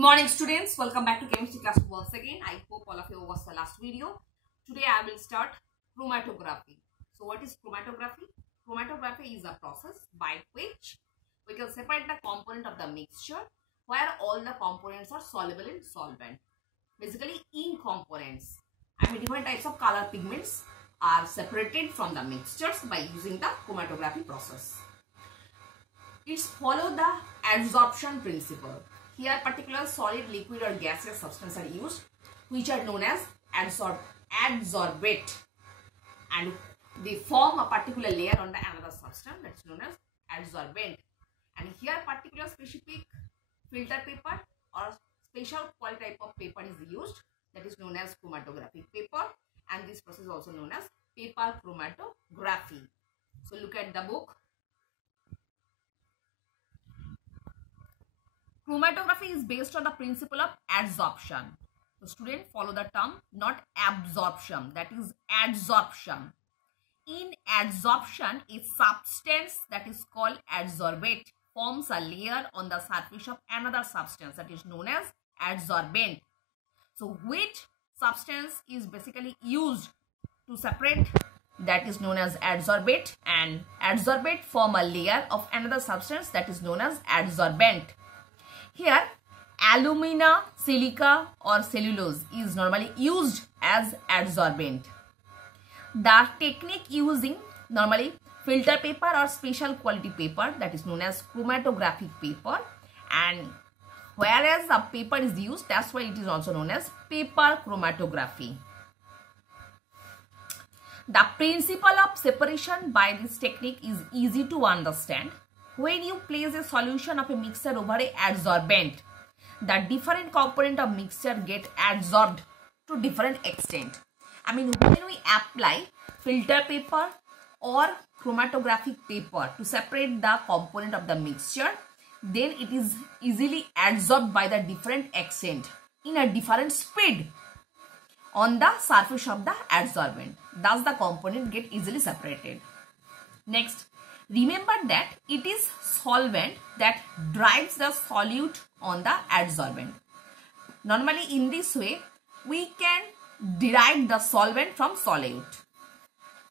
morning students, welcome back to chemistry class once again. I hope all of you watched the last video. Today I will start chromatography. So what is chromatography? Chromatography is a process by which we can separate the component of the mixture where all the components are soluble in solvent. Basically ink components. Different types of color pigments are separated from the mixtures by using the chromatography process. It's follow the adsorption principle. Here particular solid, liquid or gaseous substances are used which are known as adsorbate, and they form a particular layer on the another substance that's known as adsorbent. And here particular specific filter paper or special quality type of paper is used, that is known as chromatographic paper, and this process is also known as paper chromatography. So look at the book. Chromatography is based on the principle of adsorption. So student, follow the term, not absorption, that is adsorption. In adsorption, a substance that is called adsorbate forms a layer on the surface of another substance that is known as adsorbent. So which substance is basically used to separate, that is known as adsorbate, and adsorbate form a layer of another substance that is known as adsorbent. Here, alumina, silica or cellulose is normally used as adsorbent. The technique using normally filter paper or special quality paper, that is known as chromatographic paper, and whereas a paper is used, that's why it is also known as paper chromatography. The principle of separation by this technique is easy to understand. When you place a solution of a mixture over a adsorbent, the different component of mixture get adsorbed to different extent. When we apply filter paper or chromatographic paper to separate the component of the mixture, then it is easily adsorbed by the different extent in a different speed on the surface of the adsorbent. Thus the component get easily separated. Next, remember that it is solvent that drives the solute on the adsorbent. Normally in this way, we can derive the solvent from solute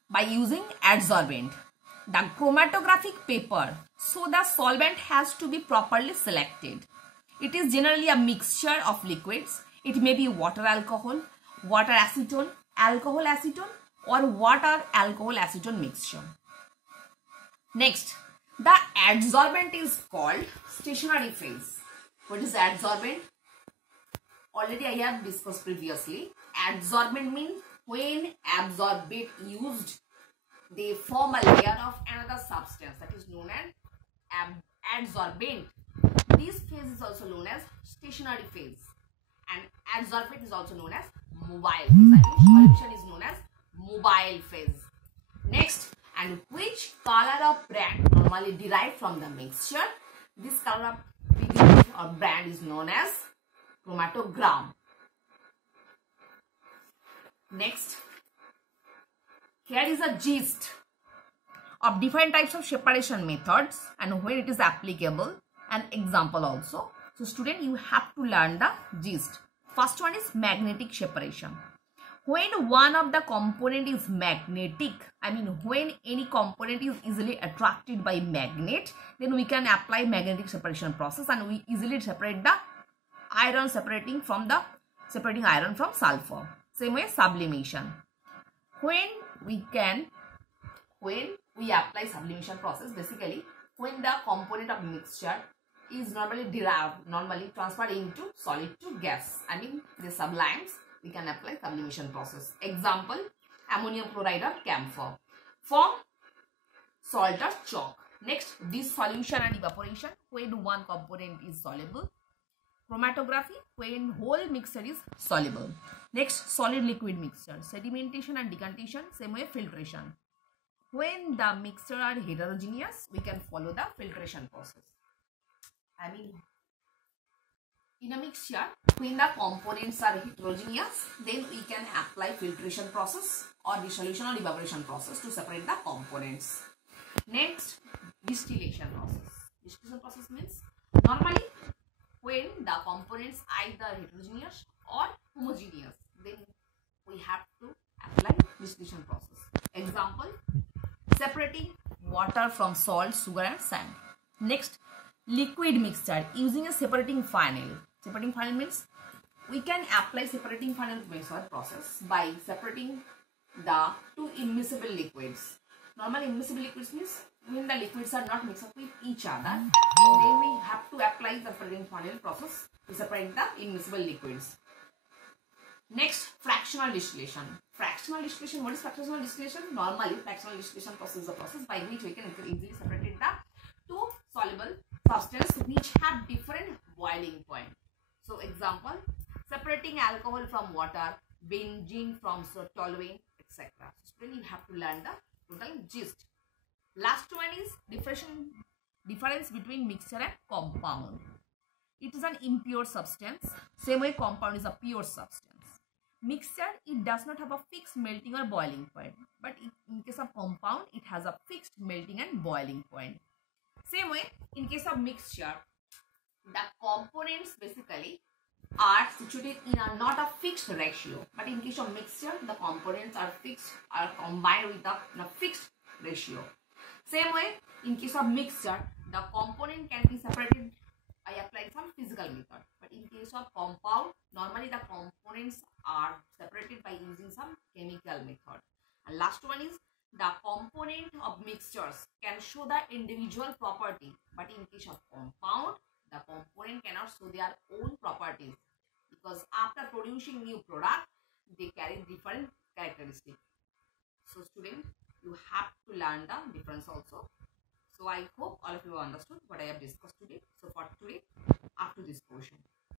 by using adsorbent. The chromatographic paper, so the solvent has to be properly selected. It is generally a mixture of liquids. It may be water alcohol, water acetone, alcohol acetone or water alcohol acetone mixture. Next, the adsorbent is called stationary phase. What is adsorbent? Already I have discussed previously. Adsorbent means when adsorbate used, they form a layer of another substance that is known as adsorbent. This phase is also known as stationary phase, and adsorbate is also known as mobile phase. Solution is known as mobile phase. Next, and which color of brand normally derived from the mixture? This color of pigment or brand is known as chromatogram. Next, here is a gist of different types of separation methods and when it is applicable, an example also. So student, you have to learn the gist. First one is magnetic separation. When one of the component is magnetic, when any component is easily attracted by magnet, then we can apply magnetic separation process and we easily separate the iron separating iron from sulfur. Same way sublimation. When we apply sublimation process, basically when the component of mixture is normally transferred into solid to gas, the sublimes, we can apply sublimation process. Example, ammonium chloride or camphor. Form salt or chalk. Next, dissolution and evaporation when one component is soluble. Chromatography when whole mixture is soluble. Next, solid liquid mixture. Sedimentation and decantation, same way filtration. When the mixture are heterogeneous, we can follow the filtration process. In a mixture, when the components are heterogeneous, then we can apply filtration process or dissolution or evaporation process to separate the components. Next, distillation process. Distillation process means normally when the components either heterogeneous or homogeneous, then we have to apply distillation process. Example, separating water from salt, sugar and sand. Next, liquid mixture using a separating funnel. Separating funnel means we can apply separating funnel method process by separating the two immiscible liquids. Normal immiscible liquids means when the liquids are not mixed up with each other, then we have to apply the separating funnel process to separate the immiscible liquids. Next, fractional distillation. Fractional distillation, what is fractional distillation? Normally, fractional distillation process is a process by which we can easily separate the two soluble substances which have different boiling point. So, example, separating alcohol from water, benzene from toluene, etc. So, then you have to learn the total gist. Last one is difference between mixture and compound. It is an impure substance. Same way, compound is a pure substance. Mixture, it does not have a fixed melting or boiling point, but in case of compound, it has a fixed melting and boiling point. Same way, in case of mixture, the components basically are situated in a not a fixed ratio, but in case of mixture, the components are fixed, are combined with in a fixed ratio. Same way, in case of mixture, the component can be separated by applying some physical method, but in case of compound, normally the components are separated by using some chemical method. And last one is the component of mixtures can show the individual property, but in case of compound, the component cannot show their own properties because after producing new product, they carry different characteristics. So students, you have to learn the difference also. So I hope all of you understood what I have discussed today. So for today, up to this portion.